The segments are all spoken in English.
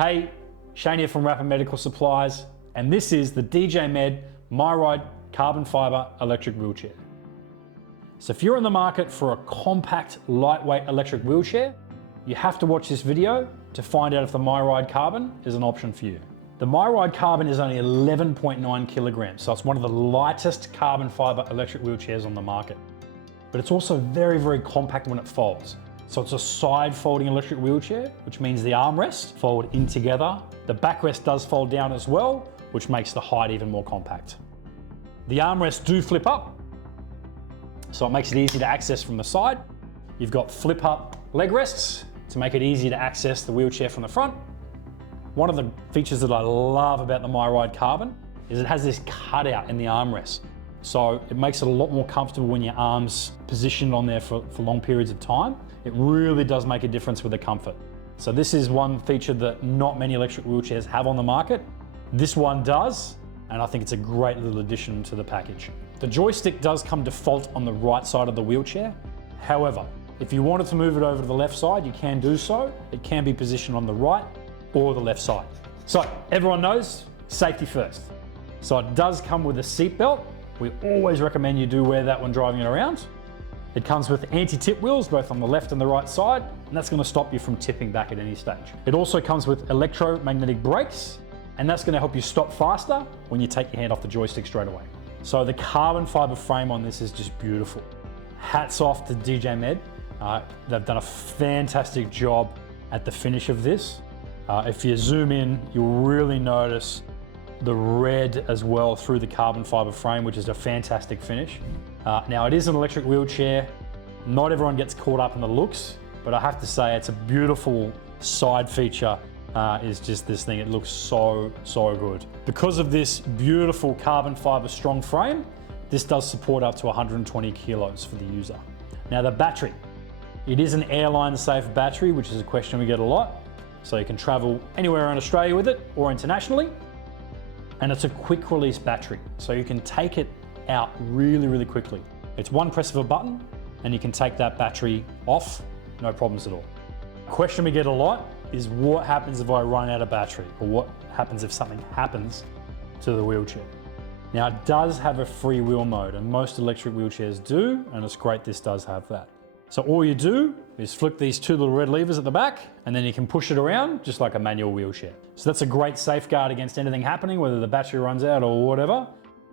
Hey, Shane here from Rapid Medical Supplies, and this is the DJ Med MyRide carbon fibre electric wheelchair. So if you're in the market for a compact, lightweight electric wheelchair, you have to watch this video to find out if the MyRide Carbon is an option for you. The MyRide Carbon is only 11.9 kilograms, so it's one of the lightest carbon fibre electric wheelchairs on the market. But it's also very, very compact when it folds. So it's a side folding electric wheelchair, which means the armrests fold in together. The backrest does fold down as well, which makes the height even more compact. The armrests do flip up, so it makes it easy to access from the side. You've got flip up leg rests to make it easy to access the wheelchair from the front. One of the features that I love about the MyRide Carbon is it has this cutout in the armrest. So it makes it a lot more comfortable when your arm's positioned on there for long periods of time. It really does make a difference with the comfort. So this is one feature that not many electric wheelchairs have on the market. This one does, and I think it's a great little addition to the package. The joystick does come default on the right side of the wheelchair. However, if you wanted to move it over to the left side, you can do so. It can be positioned on the right or the left side. So everyone knows, safety first. So it does come with a seat belt. We always recommend you do wear that when driving it around. It comes with anti-tip wheels, both on the left and the right side, and that's gonna stop you from tipping back at any stage. It also comes with electromagnetic brakes, and that's gonna help you stop faster when you take your hand off the joystick straight away. So the carbon fiber frame on this is just beautiful. Hats off to DJ Med. They've done a fantastic job at the finish of this. If you zoom in, you'll really notice the red as well through the carbon fiber frame, which is a fantastic finish. Now it is an electric wheelchair. Not everyone gets caught up in the looks, but I have to say it's a beautiful side feature is just this thing. It looks so good. Because of this beautiful carbon fiber strong frame, this does support up to 120 kilos for the user. Now the battery, it is an airline-safe battery, which is a question we get a lot. So you can travel anywhere around Australia with it or internationally. And it's a quick release battery, so you can take it out really quickly. It's one press of a button and you can take that battery off, no problems at all. The question we get a lot is what happens if I run out of battery, or what happens if something happens to the wheelchair? Now it does have a freewheel mode, and most electric wheelchairs do, and it's great this does have that. So all you do is flick these two little red levers at the back, and then you can push it around just like a manual wheelchair. So that's a great safeguard against anything happening, whether the battery runs out or whatever.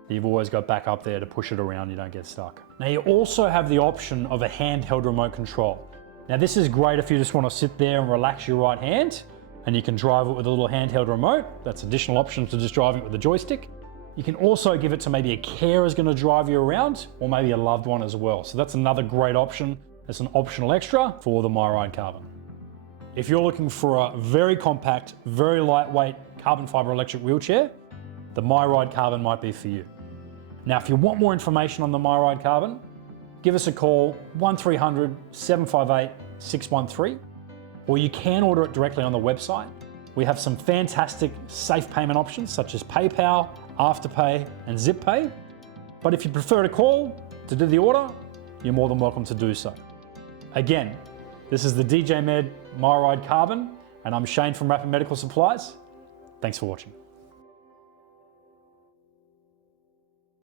You've always got back up there to push it around, you don't get stuck. Now you also have the option of a handheld remote control. Now this is great if you just want to sit there and relax your right hand, and you can drive it with a little handheld remote. That's additional option to just driving it with the joystick. You can also give it to maybe a carer is going to drive you around, or maybe a loved one as well. So that's another great option. It's an optional extra for the MyRide Carbon. If you're looking for a very compact, very lightweight carbon fiber electric wheelchair, the MyRide Carbon might be for you. Now, if you want more information on the MyRide Carbon, give us a call, 1300 758 613, or you can order it directly on the website. We have some fantastic safe payment options such as PayPal, Afterpay, and Zip Pay. But if you prefer to call to do the order, you're more than welcome to do so. Again, this is the DJ Med MyRide Carbon, and I'm Shane from Rapid Medical Supplies. Thanks for watching.